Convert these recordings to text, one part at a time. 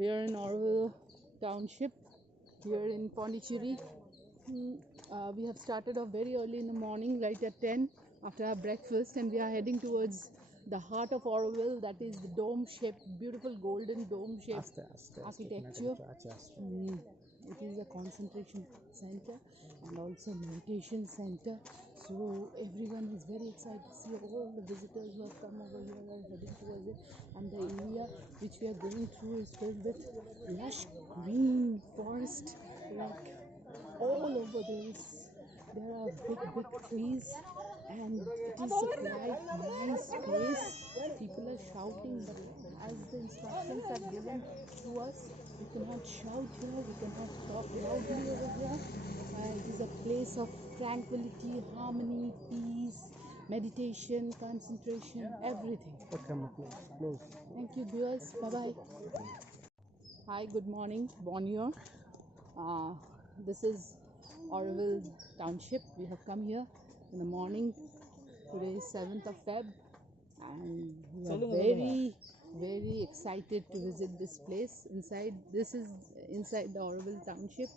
We are in Orville Township here in Pondicherry. We have started off very early in the morning, right at 10 after our breakfast, and we are heading towards the heart of Orville, that is the dome-shaped, beautiful golden dome-shaped architecture. It is a concentration center and also meditation center. So everyone is very excited to see all the visitors who have come over here are heading towards it. And the area which we are going through is filled with lush green forest, like all over there are big trees, and it is a quite nice place. People are shouting, but as the instructions are given to us, we cannot shout here, we cannot talk loudly over here. It is a place of tranquility, harmony, peace, meditation, concentration, everything. Thank you, viewers. Bye-bye. Hi, good morning. Bonjour. This is Orville Township. We have come here in the morning. Today is 7th of Feb, and we are very excited to visit this place. This is inside the Orville Township.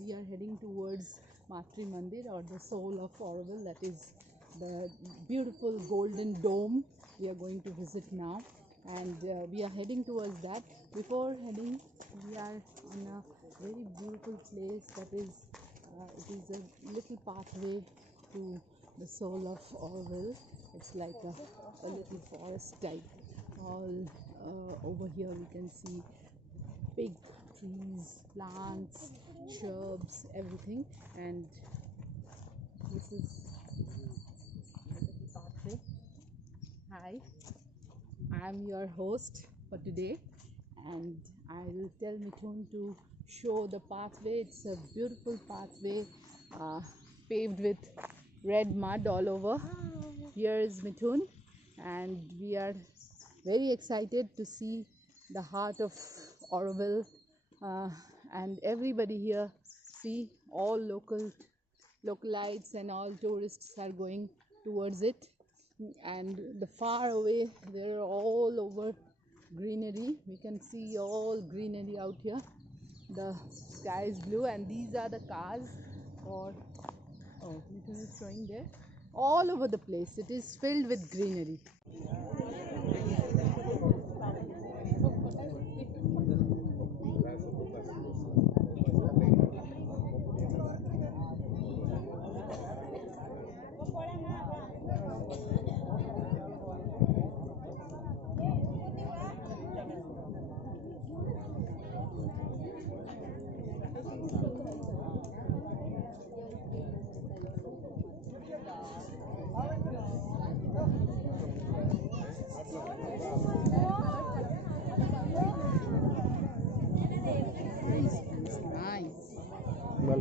We are heading towards Matri Mandir, or the soul of Orville, that is the beautiful golden dome we are going to visit now, and we are heading towards that. Before heading, we are on a very beautiful place that is it is a little pathway to the soul of Orville. It's like a little forest type. All over here we can see big trees, plants, shrubs, everything, and this is a little pathway. Hi, I am your host for today, and I will tell Mithun to show the pathway. It's a beautiful pathway paved with red mud all over. Here is Mithun, and we are very excited to see the heart of Orville, and everybody here, see, all localites and all tourists are going towards it. And the far away, there are all over greenery. We can see all greenery out here. The sky is blue, and these are the cars for Mithun is showing there. All over the place, it is filled with greenery.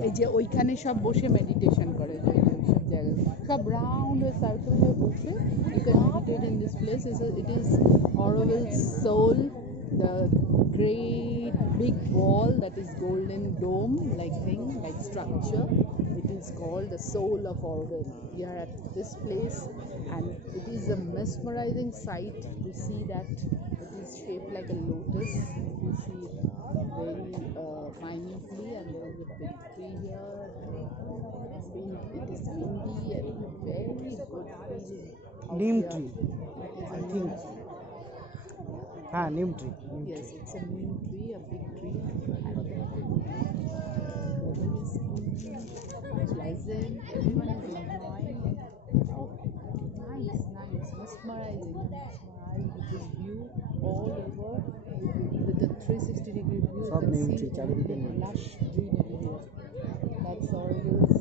এই যে ওইখানে সব বসে meditation করে, সব জায়গায় সব round circle হয়ে বসে you can meditate in this place. It is Orville's soul, the great big wall that is golden dome like thing, like structure. It is called the soul of Orville. We are at this place, and it is a mesmerizing sight to see that it is shaped like a lotus. You see it very minutely, and there is a big tree here. It is windy and very good feeling. Neem tree, I think. Neem tree. Yes, it's a neem tree, a big tree, and the weather is pleasant. Everyone is enjoying. Oh, nice, mesmerizing with this view all over, with the 360-degree view. You can see the lush greenery here. That's Orville's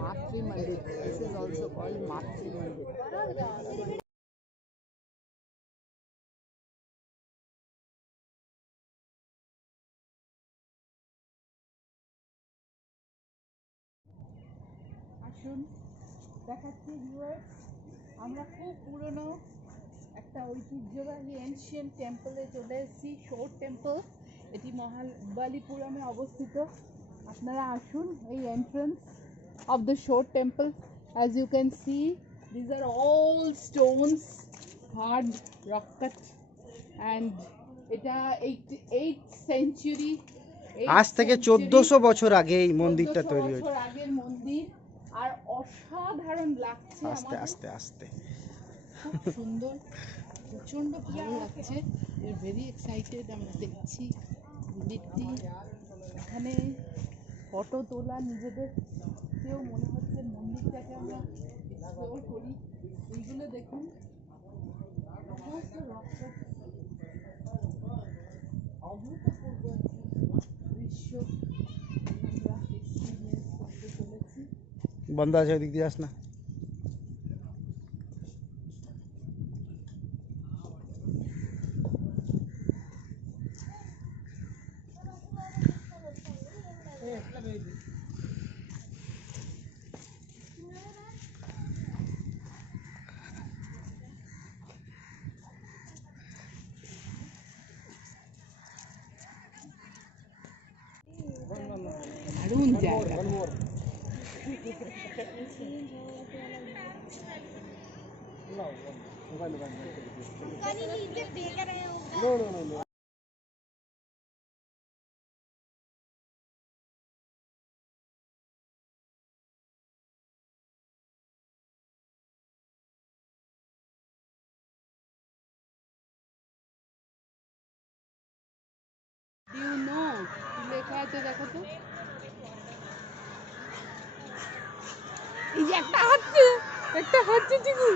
Matri Mandir. This is also called Matri Mandir. আসুন দেখাচ্ছি viewers, আমরা খুব পুরনো একটা ঐতিহ্যবাহী ancient টেম্পলে চলে এসেছি, শোর টেম্পল। এটি মহাবালিপুরমে অবস্থিত। আপনারা আসুন, এই entrance of the Shore temple. As you can see, these are all stones, hard rock cut and এটা 8th century আজ থেকে 1400 বছর আগে এই মন্দিরটা তৈরি হয়েছে। আগের মন্দির আর অসাধারণ লাগছে আস্তে আমার, আস্তে আস্তে খুব সুন্দর, প্রচন্ড ভালো লাগছে। ভেরি এক্সাইটেড, আমরা দেখছি মন্দিরটি। এখানে ফটো তোলা নিজেদের কেউ মনে হচ্ছে মন্দিরটাকে আমরা এক্সপ্লোর করি। এইগুলো দেখুন সমস্ত রকম অভূতপূর্ব দৃশ্য আমরা এক্সপিরিয়েন্স করতে চলেছি। বন্ধ আছে, ওই দিক দিয়ে আস না। দারুণ জায়গা। Do you know কি লেখা আছে দেখো তো? এই যে একটা হাঁটছে চিকু।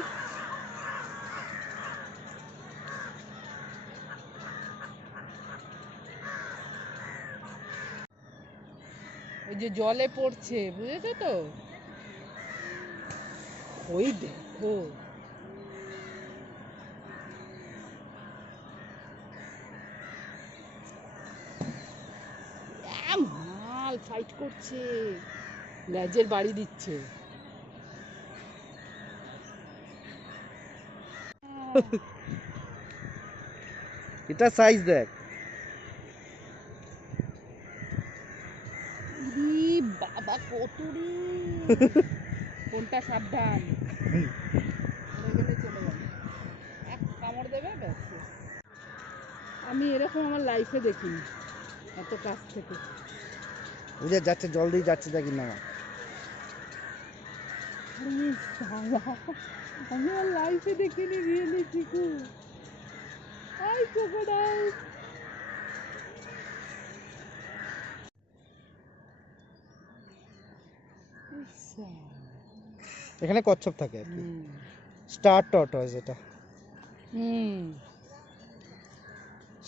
ওই যে জলে পড়ছে, বুঝেছো তো? ওই দেখো মাল ফাইট করছে, লেজের বাড়ি দিচ্ছে। এটা সাইজ দেখ। ইরি বাবা কতরি, কোনটা সাবধান, পড়ে গেলে চলে যাবে, এক কামড় দেবে ব্যাস। আমি এরকম আমার লাইফে দেখিনি এত কাছ থেকে। বুঝে যাচ্ছে, জল দিয়ে যাচ্ছে দেখি না। আরে সালা, আমি আমার লাইফে দেখিনি রিয়েলি চিকু। I crocodile. এখানে কচ্ছপ থাকে আর কি। স্টার টর্টয়েস এটা।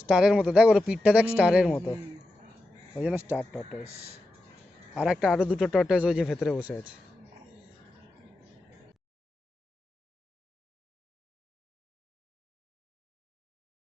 স্টারের মতো দেখ, ওর পিঠটা দেখ স্টারের মতো, ওই জন্য স্টার টর্টয়েস। আর একটা আরো দুটো টর্টয়েস ওই যে ভেতরে বসে আছে।